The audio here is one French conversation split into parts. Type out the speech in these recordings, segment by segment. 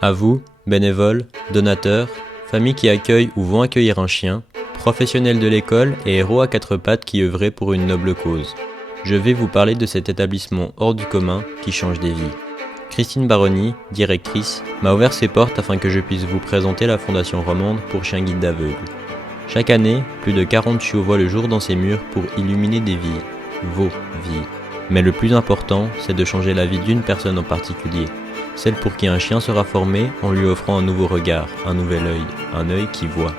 À vous, bénévoles, donateurs, familles qui accueillent ou vont accueillir un chien, professionnels de l'école et héros à quatre pattes qui œuvraient pour une noble cause. Je vais vous parler de cet établissement hors du commun qui change des vies. Christine Baroni, directrice, m'a ouvert ses portes afin que je puisse vous présenter la Fondation Romande pour chiens guides d'aveugles. Chaque année, plus de 40 chiots voient le jour dans ses murs pour illuminer des vies, vos vies. Mais le plus important, c'est de changer la vie d'une personne en particulier, celle pour qui un chien sera formé en lui offrant un nouveau regard, un nouvel œil, un œil qui voit.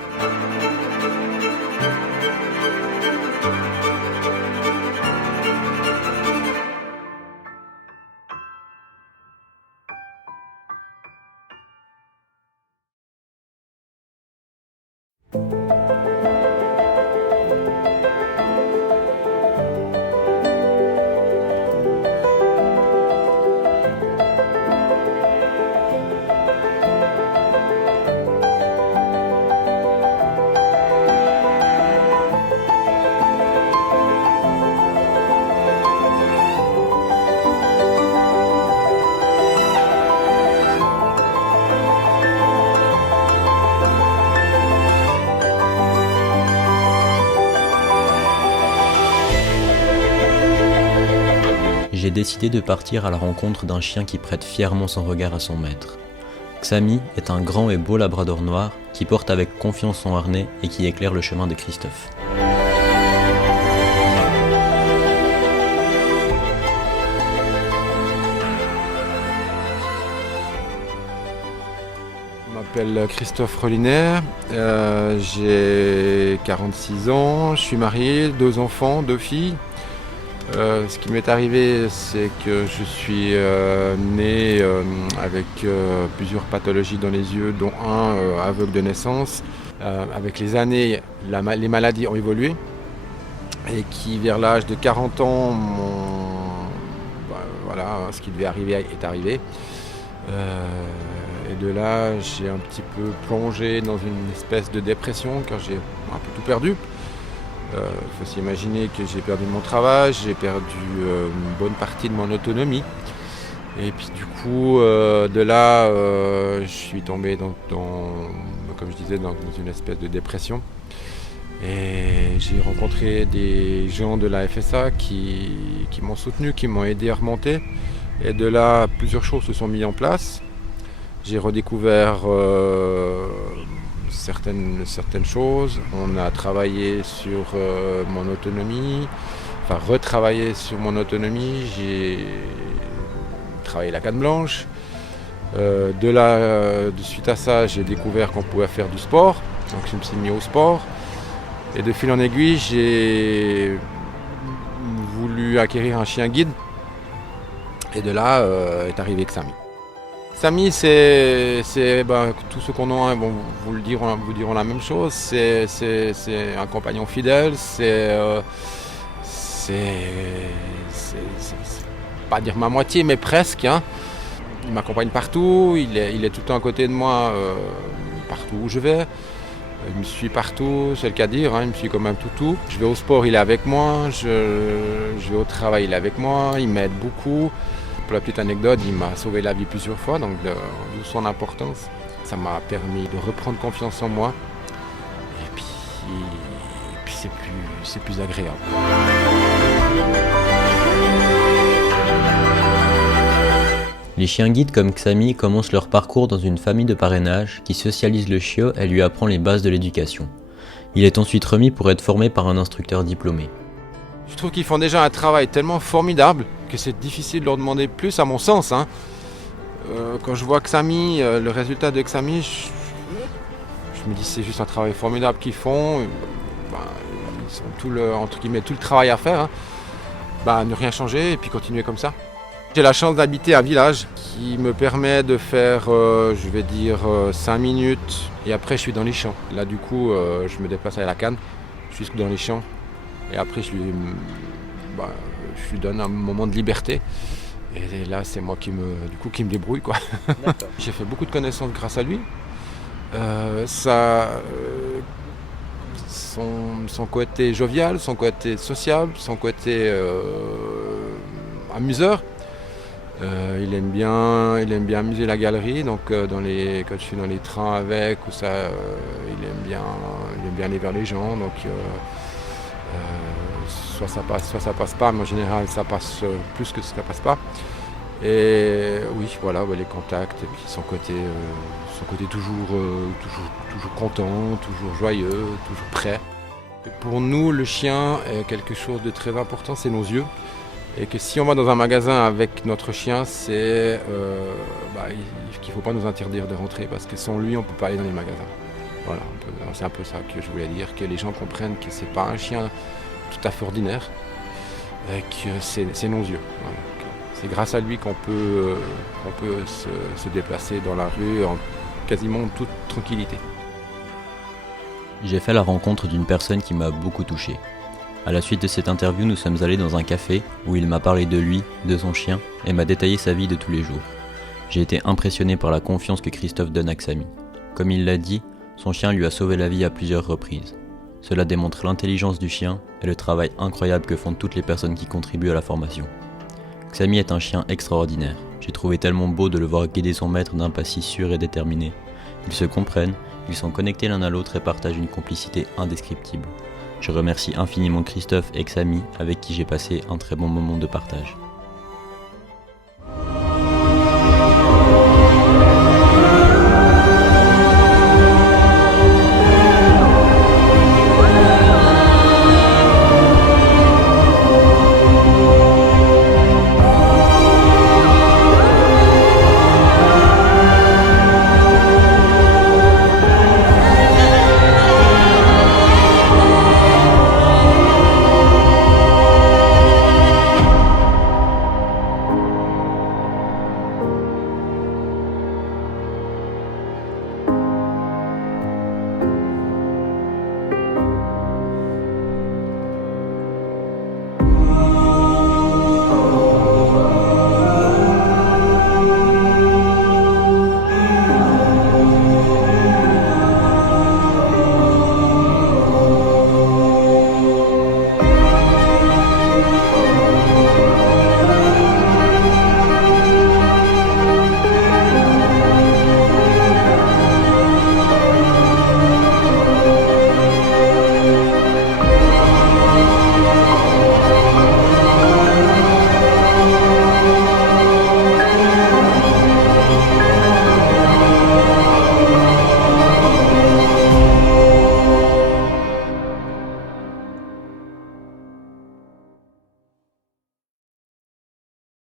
J'ai décidé de partir à la rencontre d'un chien qui prête fièrement son regard à son maître. Xami est un grand et beau labrador noir qui porte avec confiance son harnais et qui éclaire le chemin de Christophe. Je m'appelle Christophe Rolliner, j'ai 46 ans, je suis marié, 2 enfants, 2 filles. Ce qui m'est arrivé, c'est que je suis né avec plusieurs pathologies dans les yeux, dont un aveugle de naissance. Avec les années, les maladies ont évolué et qui, vers l'âge de 40 ans, voilà, ce qui devait arriver est arrivé. Et de là, j'ai un petit peu plongé dans une espèce de dépression quand j'ai un peu tout perdu. Il faut s'imaginer que j'ai perdu mon travail, j'ai perdu une bonne partie de mon autonomie. Et puis du coup, de là, je suis tombé comme je disais, dans une espèce de dépression. Et j'ai rencontré des gens de la FSA qui m'ont soutenu, qui m'ont aidé à remonter. Et de là, plusieurs choses se sont mises en place. J'ai redécouvert certaines choses. On a travaillé sur mon autonomie, retravaillé sur mon autonomie. J'ai travaillé la canne blanche. De suite à ça, j'ai découvert qu'on pouvait faire du sport. Donc je me suis mis au sport. Et de fil en aiguille, j'ai voulu acquérir un chien guide. Et de là est arrivé Xami. Xami, c'est tous ceux qu'on a vous diront la même chose. C'est un compagnon fidèle. C'est pas dire ma moitié, mais presque. Hein. Il m'accompagne partout. Il est tout le temps à côté de moi, partout où je vais. Il me suit partout, c'est le cas de dire. Hein, il me suit comme un toutou. Je vais au sport, il est avec moi. Je vais au travail, il est avec moi. Il m'aide beaucoup. Pour la petite anecdote, il m'a sauvé la vie plusieurs fois, donc d'où son importance. Ça m'a permis de reprendre confiance en moi. Et puis c'est plus agréable. Les chiens guides comme Xami commencent leur parcours dans une famille de parrainage qui socialise le chiot et lui apprend les bases de l'éducation. Il est ensuite remis pour être formé par un instructeur diplômé. Je trouve qu'ils font déjà un travail tellement formidable que c'est difficile de leur demander plus, à mon sens. Hein. Quand je vois Xami, le résultat de Xami, je me dis que c'est juste un travail formidable qu'ils font. Ils ont entre guillemets, tout le travail à faire. Hein. Ne rien changer et puis continuer comme ça. J'ai la chance d'habiter un village qui me permet de faire, 5 minutes et après je suis dans les champs. Là du coup, je me déplace avec la canne jusque dans les champs et après je lui donne un moment de liberté. Et là c'est moi qui me débrouille quoi. J'ai fait beaucoup de connaissances grâce à lui. Son côté jovial, son côté sociable, son côté amuseur. Il aime bien amuser la galerie, donc quand je suis dans les trains avec, ou ça, il aime bien aller vers les gens, donc soit ça passe pas, mais en général ça passe plus que ça passe pas. Et oui, voilà, les contacts, et puis son côté toujours content, toujours joyeux, toujours prêt. Et pour nous, le chien est quelque chose de très important, c'est nos yeux. Et que si on va dans un magasin avec notre chien, c'est qu'il ne faut pas nous interdire de rentrer, parce que sans lui, on ne peut pas aller dans les magasins. Voilà, c'est un peu ça que je voulais dire, que les gens comprennent que c'est pas un chien tout à fait ordinaire, et que c'est nos yeux. Voilà. C'est grâce à lui qu'on peut se déplacer dans la rue en quasiment toute tranquillité. J'ai fait la rencontre d'une personne qui m'a beaucoup touché. À la suite de cette interview, nous sommes allés dans un café où il m'a parlé de lui, de son chien et m'a détaillé sa vie de tous les jours. J'ai été impressionné par la confiance que Christophe donne à Xami. Comme il l'a dit, son chien lui a sauvé la vie à plusieurs reprises. Cela démontre l'intelligence du chien et le travail incroyable que font toutes les personnes qui contribuent à la formation. Xami est un chien extraordinaire. J'ai trouvé tellement beau de le voir guider son maître d'un pas si sûr et déterminé. Ils se comprennent, ils sont connectés l'un à l'autre et partagent une complicité indescriptible. Je remercie infiniment Christophe et Xami avec qui j'ai passé un très bon moment de partage.